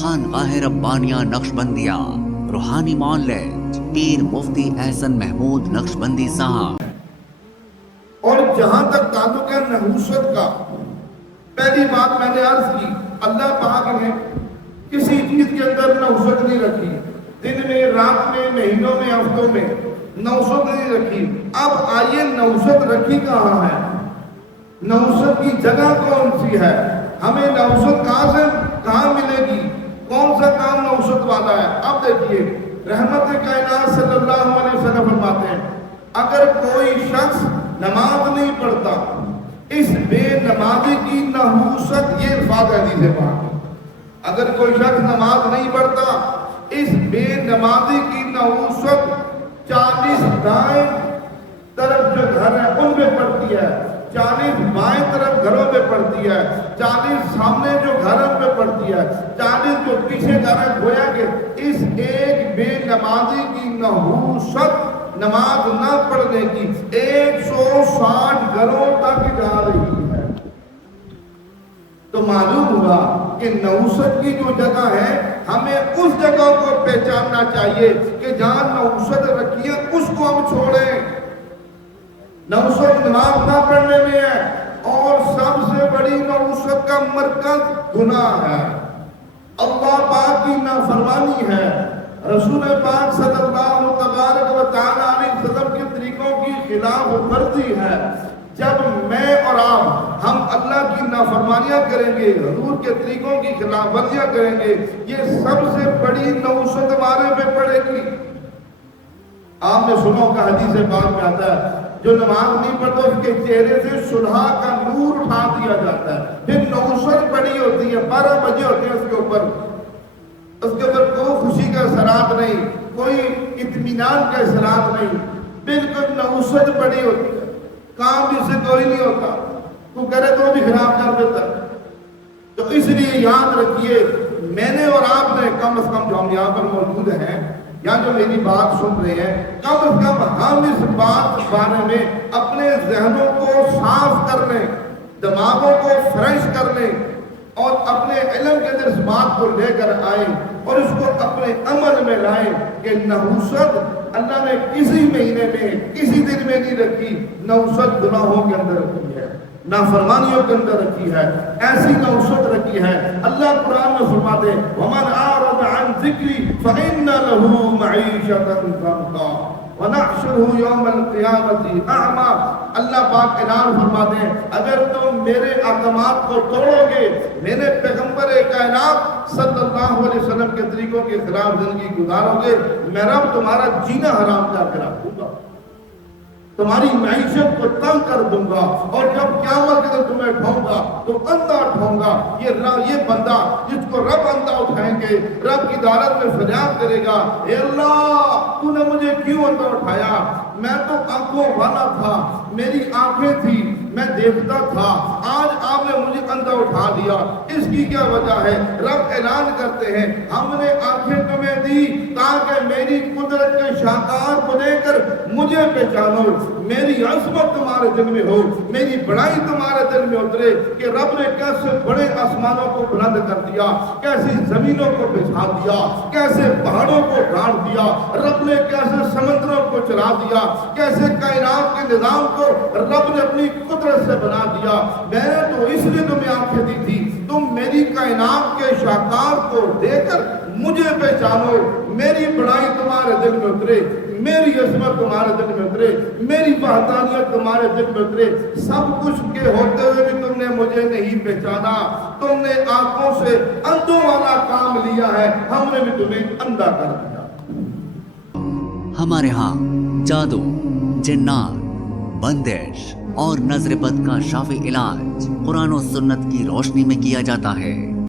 خانقاہ ربانیہ نقشبندیہ روحانی معلج پیر مفتی احسن محمود نقشبندی صاحب۔ اور جہاں تک تعلق ہے نحوست کا، پہلی بات میں نے عرض کی، اللہ پاک نے کسی چیز کے اندر نحوست نہیں رکھی، دن میں، رات میں، مہینوں میں، ہفتوں میں نحوست نہیں رکھی۔ اب آئیے نحوست رکھی کہاں ہے، نحوست کی جگہ کون سی ہے، ہمیں نحوست کہاں ملے گی، کون سا کام نحوست والا ہے۔ اب دیکھیے رحمت کائنات صلی اللہ علیہ وسلم فرماتے ہیں اگر کوئی شخص نماز نہیں پڑھتا، اس بے نمازی کی نحوست، یہ الفاظ حدیث پاک، اگر کوئی شخص نماز نہیں پڑھتا اس بے نمازی کی نحوست 40 دائیں طرف جو گھر ہے ان میں پڑتی ہے، 40 بائیں طرف گھروں میں پڑتی ہے، 40 سامنے جو گھروں میں پڑتی ہے، 40 جو پیچھے گھر ہے، گویا کہ اس ایک بے نمازی کی نحوست نماز نہ پڑھنے کی 160 گھروں تک جا رہی ہے۔ تو معلوم ہوا کہ نحوست کی جو جگہ ہے ہمیں اس جگہ کو پہچاننا چاہیے کہ جہاں نحوست رکھی ہے اس کو ہم چھوڑیں۔ نحوست نماز نہ پڑھنے میں ہے، اور سب سے بڑی نحوست کا مرکز گناہ ہے، اللہ پاک کی نافرمانی ہے، رسول پاک صلی اللہ تبارک و تعالیٰ علیہ وسلم کے طریقوں کی خلاف ورزی ہے۔ جب میں اور آپ ہم اللہ کی نافرمانیاں کریں گے، حضور کے طریقوں کی خلاف ورزیاں کریں گے، یہ سب سے بڑی نحوست ہمارے پہ پڑے گی۔ آپ نے سنا ہوگا حدیث پاک میں آتا ہے جو نماز نہیں پڑھتا اس کے چہرے سے صلح کا نور اٹھا دیا جاتا ہے۔ پھر نحوست پڑی ہوتی ہے، 12 بجے ہوتے ہیں اس کے اوپر کوئی خوشی کا اثرات نہیں، کوئی اطمینان کا اثرات نہیں، بالکل نحوست پڑی ہوتی ہے، کام جس سے کوئی نہیں ہوتا، تو کرے تو بھی خراب کر دیتا ہے۔ تو اس لیے یاد رکھیے، میں نے اور آپ نے کم از کم جو ہم یہاں پر موجود ہیں یا جو میری بات سن رہے ہیں، کم از کم ہم اس بات بارے میں اپنے ذہنوں کو صاف کر لیں، دماغوں کو فریش کر لیں، اور اپنے علم کے اندر اس بات کو لے کر آئیں اور اس کو اپنے عمل میں لائیں کہ نحوست اللہ نے کسی مہینے میں، کسی دن میں نہیں رکھی، نحوست گناہوں کے اندر رکھی ہے، نافرمانیوں کے اندر رکھی ہے، ایسی نحوست رکھی ہے۔ اللہ قرآن میں فرماتے ہیں وَمَنْ أَعْرَضَ عَنْ ذِكْرِي فَإِنَّ لَهُ مَعِيشَةً ضَنْكًا وَنَحْشُرُهُ يَوْمَ الْقِيَامَةِ أَعْمَىٰ۔ اللہ پاک اعلان فرماتے ہیں اگر تم میرے احکامات کو توڑو گے، میرے پیغمبر کائنات صلی اللہ علیہ وسلم کے طریقوں کے خلاف زندگی گزارو گے، میں رب تمہارا جینا حرام کر کے رکھ دوں گا، تمہاری معیشت کو تنگ کر دوں گا، اور جب قیامت کے دن تمہیں اٹھاؤں گا تو اندھا اٹھاؤں گا۔ یہ بندہ جس کو رب اندھا اٹھائیں گے، رب کی عدالت میں فریاد کرے گا، اے اللہ تو نے مجھے کیوں اندھا اٹھایا، میں تو آنکھوں والا تھا، میری آنکھیں تھی، میں دیکھتا تھا، آج آپ نے مجھے اندھا اٹھا دیا، اس کی کیا وجہ ہے؟ رب اعلان کرتے ہیں ہم نے آنکھیں تمہیں دی تاکہ میری قدرت کے شاہکار کو دے کر مجھے پہچانو، میری عظمت تمہارے دل میں ہو، میری بڑائی تمہارے دل میں اترے کہ رب نے کیسے بڑے آسمانوں کو بلند کر دیا، کیسے زمینوں کو بچھا دیا، کیسے پہاڑوں کو گاڑ دیا، رب نے کیسے سمندروں کو چلا دیا، کیسے کائنات کے نظام کو رب نے اپنی قدرت سے بنا دیا۔ میں نے تو اس لیے تمہیں آنکھیں دی تھی تم میری کائنات کے شاہکار کو دے کر مجھے پہچانو، میری بڑائی تمہارے دل میں اترے، میری عظمت تمہارے دل میں اترے، میری وحدانیت تمہارے دل میں اترے۔ سب کچھ کے ہوتے ہوئے بھی تم نے مجھے نہیں پہچانا، تم نے آنکھوں سے اندھوں والا کام لیا ہے، ہم نے بھی تمہیں اندھا کر دیا۔ ہمارے ہاں جادو، جنات، بندش اور نظر بد کا شافی علاج قرآن و سنت کی روشنی میں کیا جاتا ہے۔